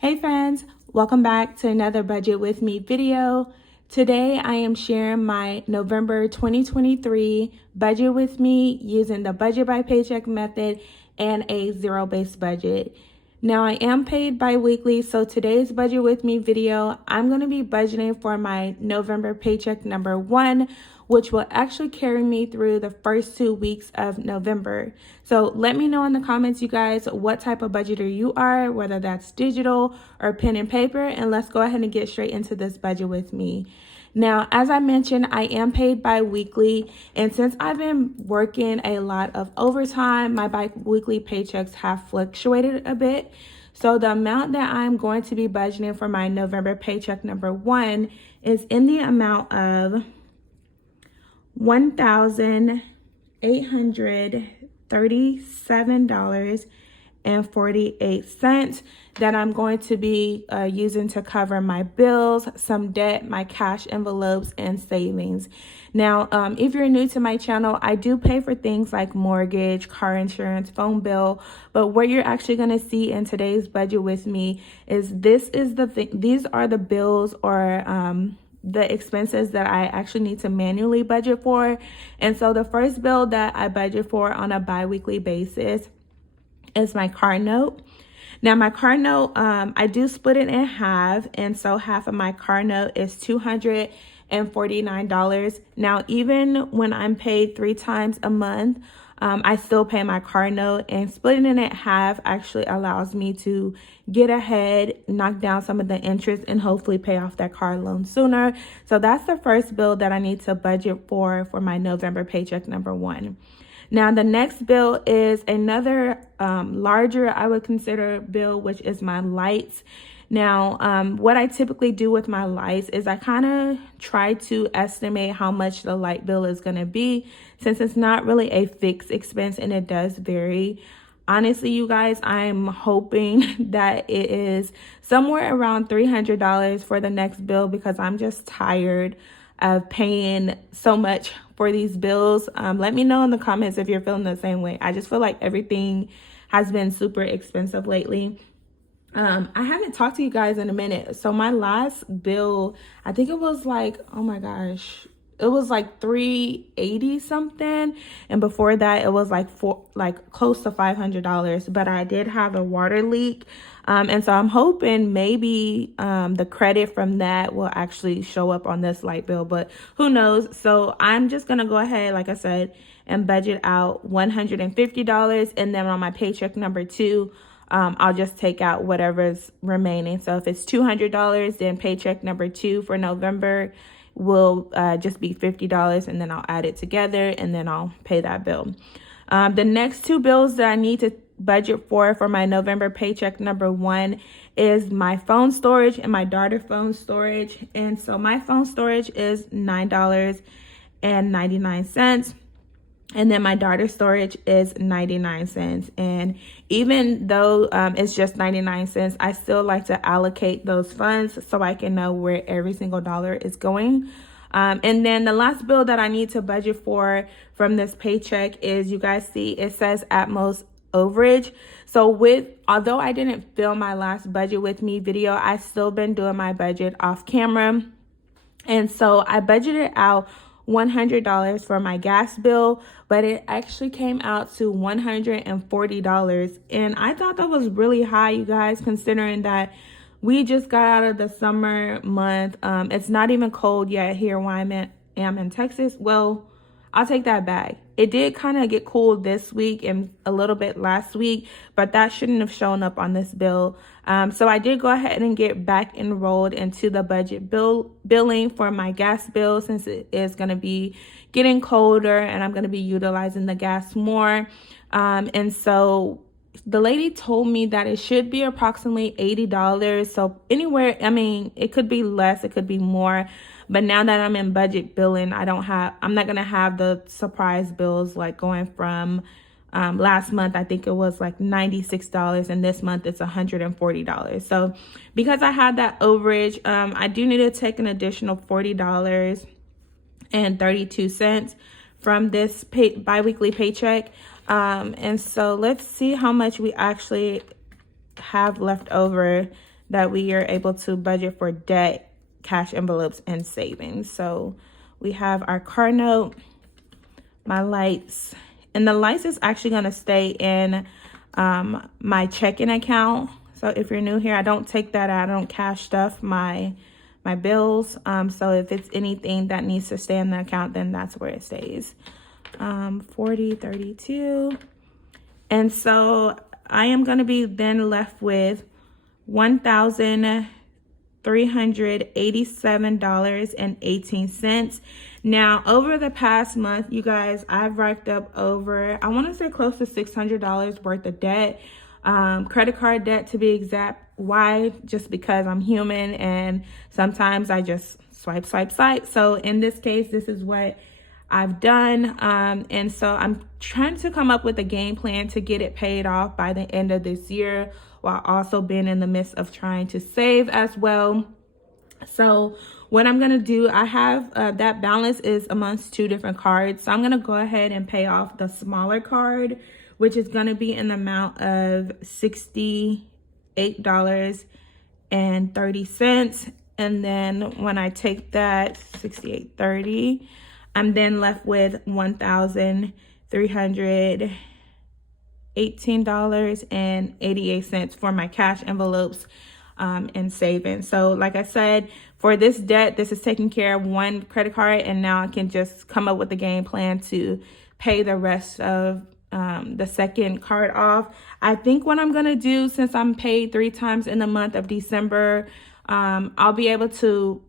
Hey friends, welcome back to another Budget With Me video. Today I am sharing my November 2023 budget with me using the budget by paycheck method and a zero-based budget. Now I am paid bi-weekly, so today's budget with me video, I'm going to be budgeting for my November paycheck number 1, which will actually carry me through the first 2 weeks of November. So let me know in the comments, you guys, what type of budgeter you are, whether that's digital or pen and paper, and let's go ahead and get straight into this budget with me. Now, as I mentioned, I am paid bi-weekly, and since I've been working a lot of overtime, my bi-weekly paychecks have fluctuated a bit. So the amount that I'm going to be budgeting for my November paycheck number 1 is in the amount of $1,837.48 that I'm going to be using to cover my bills, some debt, my cash envelopes, and savings. Now, if you're new to my channel, I do pay for things like mortgage, car insurance, phone bill, but what you're actually going to see in today's budget with me is these are the bills or the expenses that I actually need to manually budget for. And so the first bill that I budget for on a bi-weekly basis is my car note. Now my car note, I do split it in half, and so half of my car note is $249. Now even when I'm paid 3 times a month, I still pay my car note, and splitting it in half actually allows me to get ahead, knock down some of the interest, and hopefully pay off that car loan sooner. So that's the first bill that I need to budget for my November paycheck number 1. Now the next bill is another larger, I would consider, bill, which is my lights. Now, what I typically do with my lights is I kind of try to estimate how much the light bill is going to be, since it's not really a fixed expense and it does vary. Honestly, you guys, I'm hoping that it is somewhere around $300 for the next bill, because I'm just tired of paying so much for these bills. Let me know in the comments if you're feeling the same way. I just feel like everything has been super expensive lately. I haven't talked to you guys in a minute. So my last bill, I think it was like, oh my gosh, it was like $380 something, and before that it was like close to $500. But I did have a water leak, and so I'm hoping maybe the credit from that will actually show up on this light bill, but who knows. So I'm just gonna go ahead, like I said, and budget out $150, and then on my paycheck number 2, I'll just take out whatever's remaining. So if it's $200, then paycheck number 2 for November will just be $50, and then I'll add it together, and then I'll pay that bill. The next 2 bills that I need to budget for my November paycheck number 1 is my phone storage and my daughter phone storage. And so my phone storage is $9.99. And then my daughter storage is 99 cents. And even though it's just 99 cents, I still like to allocate those funds so I can know where every single dollar is going. And then the last bill that I need to budget for from this paycheck is, you guys see, it says at most overage. So although I didn't film my last budget with me video, I still been doing my budget off camera. And so I budgeted out $100 for my gas bill, but it actually came out to $140. And I thought that was really high, you guys, considering that we just got out of the summer month. It's not even cold yet here where I am in Texas. Well, I'll take that back. It did kind of get cool this week and a little bit last week, but that shouldn't have shown up on this bill. So I did go ahead and get back enrolled into the budget billing for my gas bill, since it is going to be getting colder and I'm going to be utilizing the gas more. And so the lady told me that it should be approximately $80. So anywhere, I mean, it could be less, it could be more. But now that I'm in budget billing, I'm not going to have the surprise bills like going from last month, I think it was like $96, and this month it's $140. So because I had that overage, I do need to take an additional $40.32 from this bi-weekly paycheck. And so let's see how much we actually have left over that we are able to budget for debt, cash envelopes, and savings. So we have our car note, my lights, and the lights is actually going to stay in my checking account. So if you're new here, I don't take that out. I don't cash stuff my bills. So if it's anything that needs to stay in the account, then that's where it stays. 40, 32. And so I am going to be then left with $1,387.18. Now, over the past month, you guys, I've racked up over, I want to say close to $600 worth of debt, credit card debt to be exact. Why? Just because I'm human and sometimes I just swipe. So in this case, this is what I've done. And so I'm trying to come up with a game plan to get it paid off by the end of this year, while also being in the midst of trying to save as well. So what I'm going to do, I have that balance is amongst two different cards. So I'm going to go ahead and pay off the smaller card, which is going to be in the amount of $68.30. And then when I take that $68.30, I'm then left with $1,318.88 for my cash envelopes and savings. So like I said, for this debt, this is taking care of one credit card, and now I can just come up with a game plan to pay the rest of the second card off. I think what I'm gonna do, since I'm paid 3 times in the month of December, I'll be able to,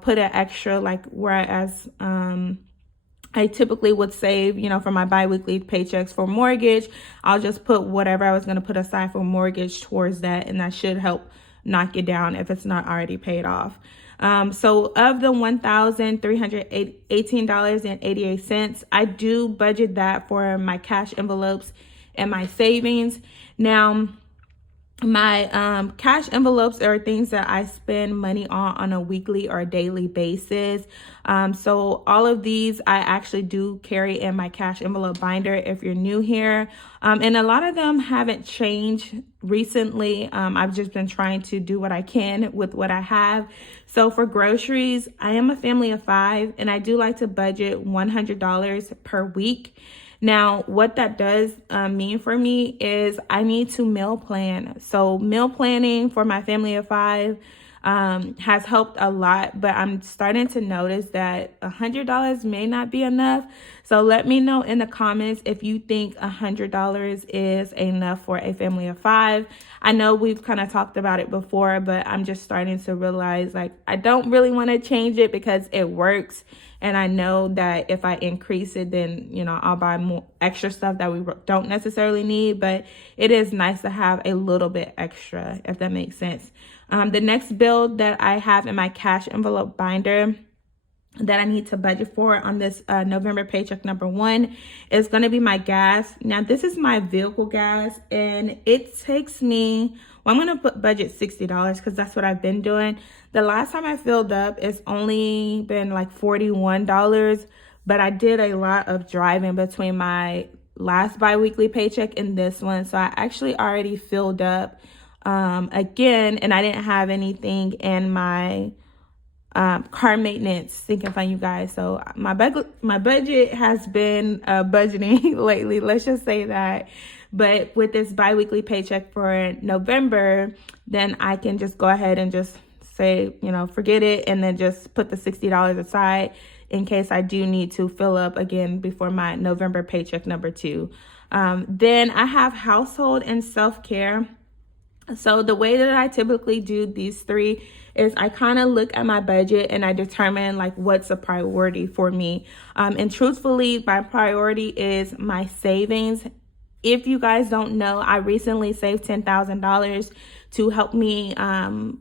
put an extra, like whereas I typically would save, for my biweekly paychecks for mortgage, I'll just put whatever I was going to put aside for mortgage towards that, and that should help knock it down if it's not already paid off. So of the $1,318.88, I do budget that for my cash envelopes and my savings. Now, my cash envelopes are things that I spend money on a weekly or daily basis. So all of these I actually do carry in my cash envelope binder if you're new here. And a lot of them haven't changed recently. I've just been trying to do what I can with what I have. So for groceries, I am a family of 5, and I do like to budget $100 per week. Now, what that does mean for me is I need to meal plan. So meal planning for my family of 5 has helped a lot, but I'm starting to notice that $100 may not be enough. So let me know in the comments if you think $100 is enough for a family of 5. I know we've kind of talked about it before, but I'm just starting to realize, like, I don't really want to change it because it works. And I know that if I increase it, then, I'll buy more extra stuff that we don't necessarily need. But it is nice to have a little bit extra, if that makes sense. The next bill that I have in my cash envelope binder that I need to budget for on this November paycheck number 1 is going to be my gas. Now, this is my vehicle gas, and it takes me, I'm going to budget $60 because that's what I've been doing. The last time I filled up, it's only been like $41, but I did a lot of driving between my last biweekly paycheck and this one. So I actually already filled up again, and I didn't have anything in my car maintenance sinking fund, you guys. So my budget has been budgeting lately, let's just say that. But with this biweekly paycheck for November, then I can just go ahead and just say, forget it, and then just put the $60 aside in case I do need to fill up again before my November paycheck number 2. Then I have household and self-care. So the way that I typically do these 3 is I kind of look at my budget and I determine like what's a priority for me. And truthfully, my priority is my savings. If you guys don't know, I recently saved $10,000 to help me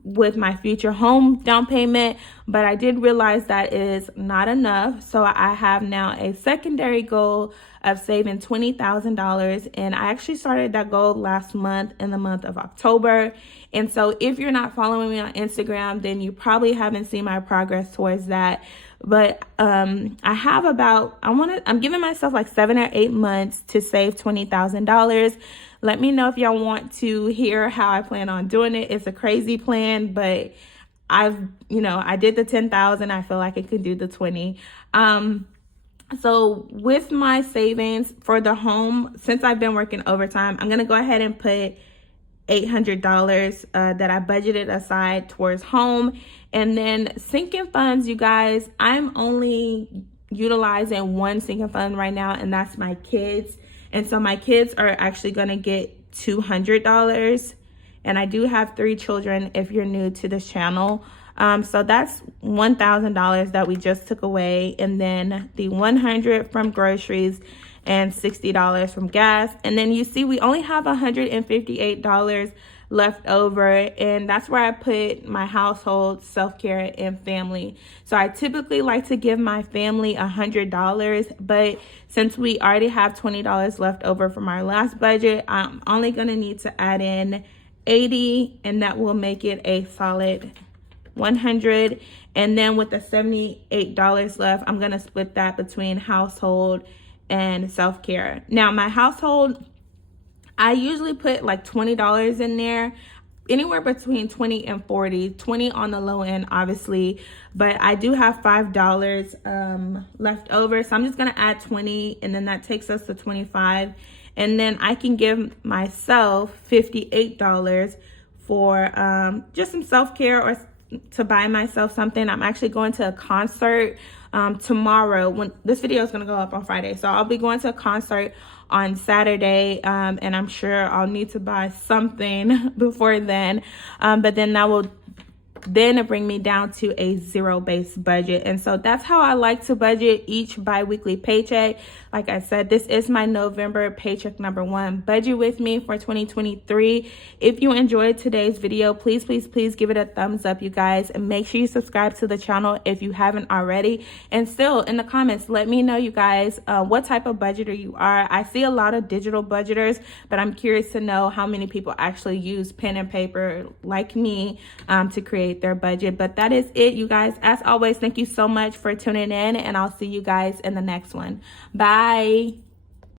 with my future home down payment, but I did realize that is not enough. So I have now a secondary goal of saving $20,000, and I actually started that goal last month in the month of October. And so if you're not following me on Instagram, then you probably haven't seen my progress towards that. But I have about, I'm giving myself like 7 or 8 months to save $20,000. Let me know if y'all want to hear how I plan on doing it. It's a crazy plan, but I did the 10,000. I feel like I could do the 20. So with my savings for the home, since I've been working overtime, I'm going to go ahead and put $800 that I budgeted aside towards home. And then sinking funds, you guys, I'm only utilizing one sinking fund right now, and that's my kids. And so my kids are actually going to get $200. And I do have 3 children if you're new to this channel. So that's $1,000 that we just took away. And then the $100 from groceries and $60 from gas. And then you see we only have $158 left over, and that's where I put my household, self-care, and family. So I typically like to give my family $100, but since we already have $20 left over from our last budget, I'm only going to need to add in $80, and that will make it a solid $100. And then with the $78 left, I'm going to split that between household and self-care. Now my household, I usually put like $20 in there, anywhere between 20 and 40, 20 on the low end, obviously, but I do have $5 left over. So I'm just going to add 20, and then that takes us to 25. And then I can give myself $58 for just some self-care or to buy myself something. I'm actually going to a concert tomorrow. When this video is going to go up on Friday, so I'll be going to a concert on Saturday, and I'm sure I'll need to buy something before then, but then that will then bring me down to a zero-based budget. And so that's how I like to budget each bi-weekly paycheck. Like I said, this is my November paycheck number 1. Budget with me for 2023. If you enjoyed today's video, please give it a thumbs up, you guys, and make sure you subscribe to the channel if you haven't already. And still, in the comments, let me know, you guys, what type of budgeter you are. I see a lot of digital budgeters, but I'm curious to know how many people actually use pen and paper like me to create their budget. But that is it, you guys. As always, thank you so much for tuning in, and I'll see you guys in the next one. Bye.